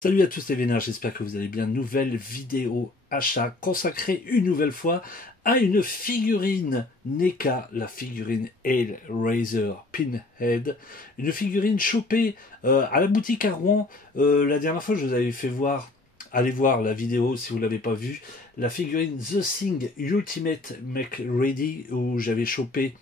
Salut à tous les vénards, j'espère que vous allez bien. Nouvelle vidéo achat consacrée une nouvelle fois à une figurine NECA, la figurine Hellraiser Pinhead. Une figurine chopée à la boutique à Rouen. La dernière fois, je vous avais fait voir, allez voir la vidéo si vous ne l'avez pas vue, la figurine The Thing Ultimate Make Ready, où j'avais chopé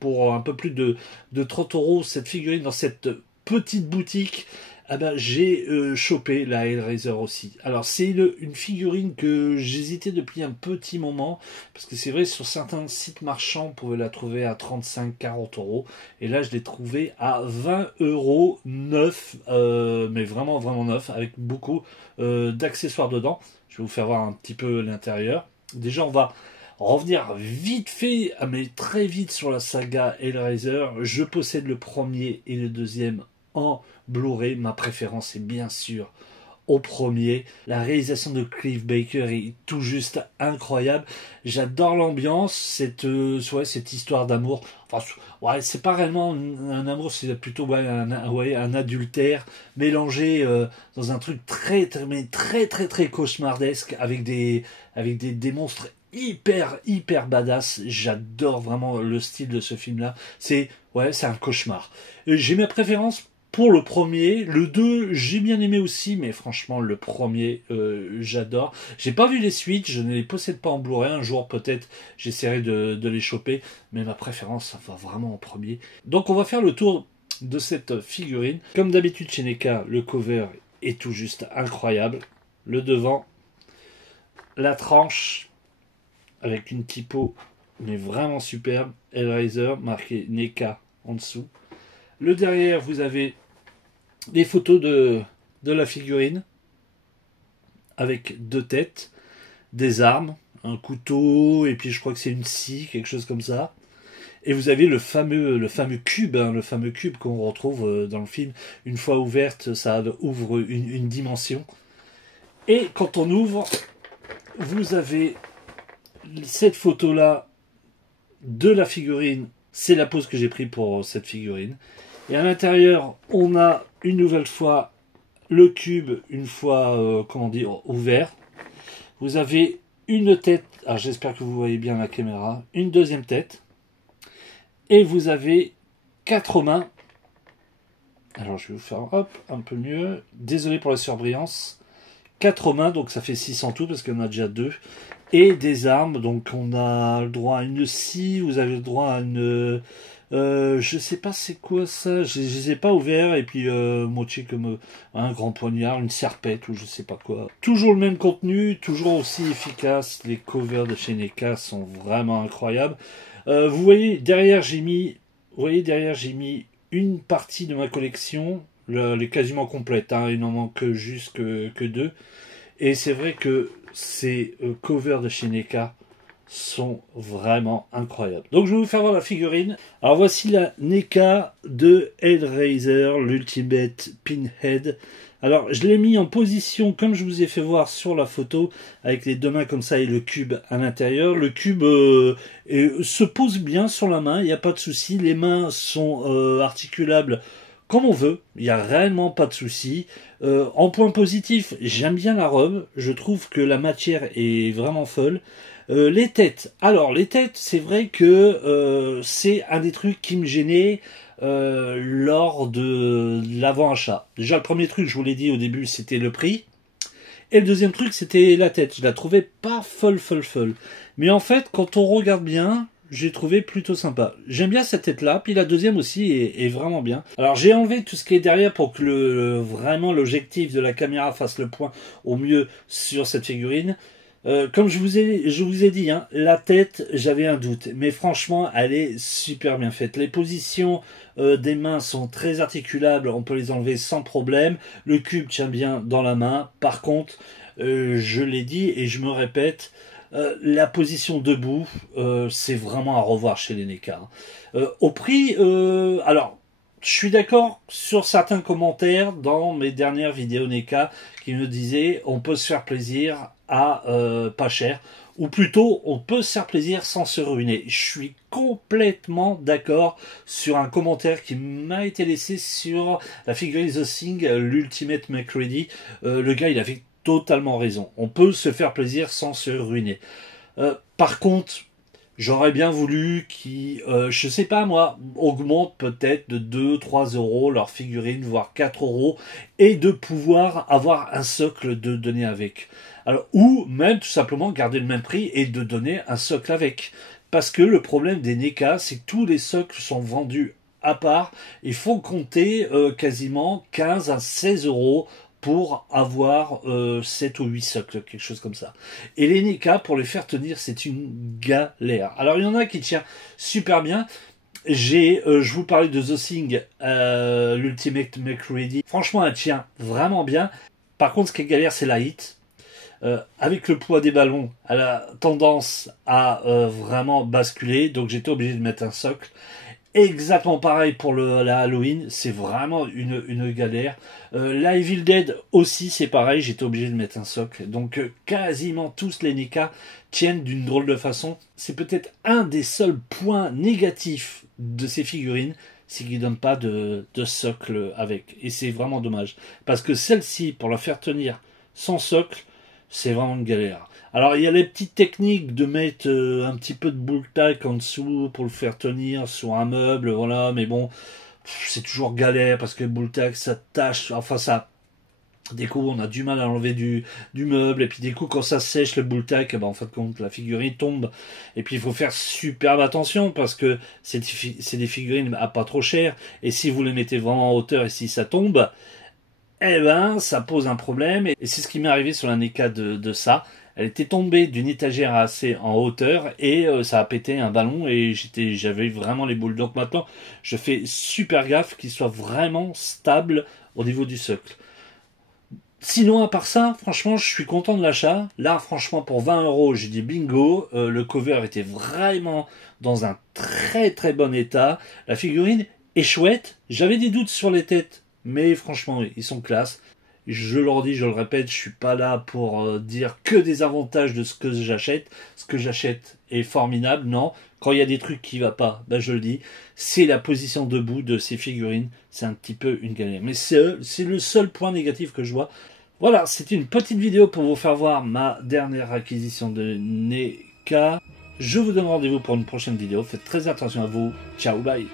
pour un peu plus de 30 euros cette figurine dans cette petite boutique. Ah ben, j'ai chopé la Hellraiser aussi. Alors c'est une figurine que j'hésitais depuis un petit moment, parce que c'est vrai sur certains sites marchands on pouvait la trouver à 35-40 euros, et là je l'ai trouvée à 20 euros neuf, mais vraiment vraiment neuf, avec beaucoup d'accessoires dedans. Je vais vous faire voir un petit peu l'intérieur. Déjà on va revenir vite fait, mais très vite sur la saga Hellraiser. Je possède le premier et le deuxième en Blu-ray. Ma préférence est bien sûr au premier. La réalisation de Clive Baker est tout juste incroyable. J'adore l'ambiance, cette histoire d'amour. Enfin, ouais, c'est pas réellement un amour, c'est plutôt un adultère mélangé dans un truc très cauchemardesque avec des monstres hyper badass. J'adore vraiment le style de ce film-là. C'est un cauchemar. J'ai mes préférences pour le premier. Le 2 j'ai bien aimé aussi, mais franchement le premier j'adore. J'ai pas vu les suites, je ne les possède pas en Blu-ray. Un jour peut-être j'essaierai de les choper, mais ma préférence ça va vraiment en premier. Donc on va faire le tour de cette figurine. Comme d'habitude chez NECA, le cover est tout juste incroyable. Le devant, la tranche avec une typo mais vraiment superbe, Hellraiser marqué NECA en dessous. Le derrière, vous avez des photos de la figurine avec deux têtes, des armes, un couteau, et puis je crois que c'est une scie, quelque chose comme ça. Et vous avez le fameux cube, hein, le fameux cube qu'on retrouve dans le film. Une fois ouverte, ça ouvre une dimension. Et quand on ouvre, vous avez cette photo-là de la figurine. C'est la pose que j'ai prise pour cette figurine. Et à l'intérieur, on a une nouvelle fois le cube, une fois, ouvert. Vous avez une tête, alors j'espère que vous voyez bien la caméra, une deuxième tête. Et vous avez quatre mains. Alors je vais vous faire hop, un peu mieux. Désolé pour la surbrillance. Quatre mains, donc ça fait 6 en tout, parce qu'on a déjà deux. Et des armes, donc on a le droit à une scie, vous avez le droit à une... je sais pas c'est quoi ça, je les ai pas ouverts, et puis moitié comme un grand poignard, une serpette ou je sais pas quoi. Toujours le même contenu, toujours aussi efficace, les covers de chez NECA sont vraiment incroyables. Vous voyez derrière j'ai mis une partie de ma collection, elle est quasiment complète, hein, il n'en manque juste que deux. Et c'est vrai que ces covers de chez NECA sont vraiment incroyables. Donc je vais vous faire voir la figurine. Alors voici la NECA de Hellraiser, l'Ultimate Pinhead. Alors je l'ai mis en position comme je vous ai fait voir sur la photo, avec les deux mains comme ça et le cube à l'intérieur. Le cube se pose bien sur la main, il n'y a pas de souci. Les mains sont articulables comme on veut, il n'y a réellement pas de souci. En point positif, j'aime bien la robe, je trouve que la matière est vraiment folle. Les têtes, alors les têtes, c'est vrai que c'est un des trucs qui me gênait lors de l'avant-achat. Déjà le premier truc, je vous l'ai dit au début, c'était le prix. Et le deuxième truc, c'était la tête. Je la trouvais pas folle. Mais en fait, quand on regarde bien, j'ai trouvé plutôt sympa. J'aime bien cette tête-là, puis la deuxième aussi est vraiment bien. Alors j'ai enlevé tout ce qui est derrière pour que vraiment l'objectif de la caméra fasse le point au mieux sur cette figurine. Comme je vous ai dit, hein, la tête, j'avais un doute, mais franchement, elle est super bien faite. Les positions des mains sont très articulables, on peut les enlever sans problème. Le cube tient bien dans la main. Par contre, je l'ai dit et je me répète, la position debout, c'est vraiment à revoir chez les NECA. Au prix, alors je suis d'accord sur certains commentaires dans mes dernières vidéos NECA qui me disaient on peut se faire plaisir à pas cher, ou plutôt on peut se faire plaisir sans se ruiner. Je suis complètement d'accord sur un commentaire qui m'a été laissé sur la figurine The Thing, l'Ultimate McReady. Le gars il avait totalement raison. On peut se faire plaisir sans se ruiner. Par contre, j'aurais bien voulu qu'ils, je sais pas moi, augmentent peut-être de 2-3 euros leur figurine, voire 4 euros, et de pouvoir avoir un socle de donner avec. Alors, ou même tout simplement garder le même prix et de donner un socle avec. Parce que le problème des NECA, c'est que tous les socles sont vendus à part. Il faut compter quasiment 15 à 16 euros pour avoir 7 ou 8 socles, quelque chose comme ça. Et les NECA, pour les faire tenir, c'est une galère. Alors il y en a qui tient super bien. Je vous parlais de The Thing, l'Ultimate McReady. Franchement, elle tient vraiment bien. Par contre, ce qui est galère, c'est la hit. Avec le poids des ballons, elle a tendance à vraiment basculer. Donc j'étais obligé de mettre un socle. Exactement pareil pour la Halloween, c'est vraiment une galère. La Evil Dead aussi, c'est pareil, j'étais obligé de mettre un socle. Donc quasiment tous les NECA tiennent d'une drôle de façon. C'est peut-être un des seuls points négatifs de ces figurines, c'est qu'ils ne donnent pas de socle avec. Et c'est vraiment dommage. Parce que celle-ci, pour la faire tenir sans socle, c'est vraiment une galère. Alors il y a les petites techniques de mettre un petit peu de boule tack en dessous pour le faire tenir sur un meuble, voilà, mais bon, c'est toujours galère parce que le boule tack ça tâche, enfin ça, des coups on a du mal à enlever du meuble, et puis des coups quand ça sèche le boule tack, ben, en fin de compte la figurine tombe, et puis il faut faire superbe attention parce que c'est des figurines à pas trop cher, et si vous les mettez vraiment en hauteur et si ça tombe, eh ben ça pose un problème, et c'est ce qui m'est arrivé sur la NECA de ça. Elle était tombée d'une étagère assez en hauteur et ça a pété un ballon et j'avais vraiment les boules. Donc maintenant, je fais super gaffe qu'il soit vraiment stable au niveau du socle. Sinon, à part ça, franchement, je suis content de l'achat. Là, franchement, pour 20 euros, j'ai dit bingo. Le cover était vraiment dans un très très bon état. La figurine est chouette. J'avais des doutes sur les têtes, mais franchement, ils sont classe. Je leur dis, je le répète, je suis pas là pour dire que des avantages de ce que j'achète. Ce que j'achète est formidable, non. Quand il y a des trucs qui ne vont pas, ben je le dis. C'est la position debout de ces figurines. C'est un petit peu une galère. Mais c'est le seul point négatif que je vois. Voilà, c'était une petite vidéo pour vous faire voir ma dernière acquisition de NECA. Je vous donne rendez-vous pour une prochaine vidéo. Faites très attention à vous. Ciao, bye.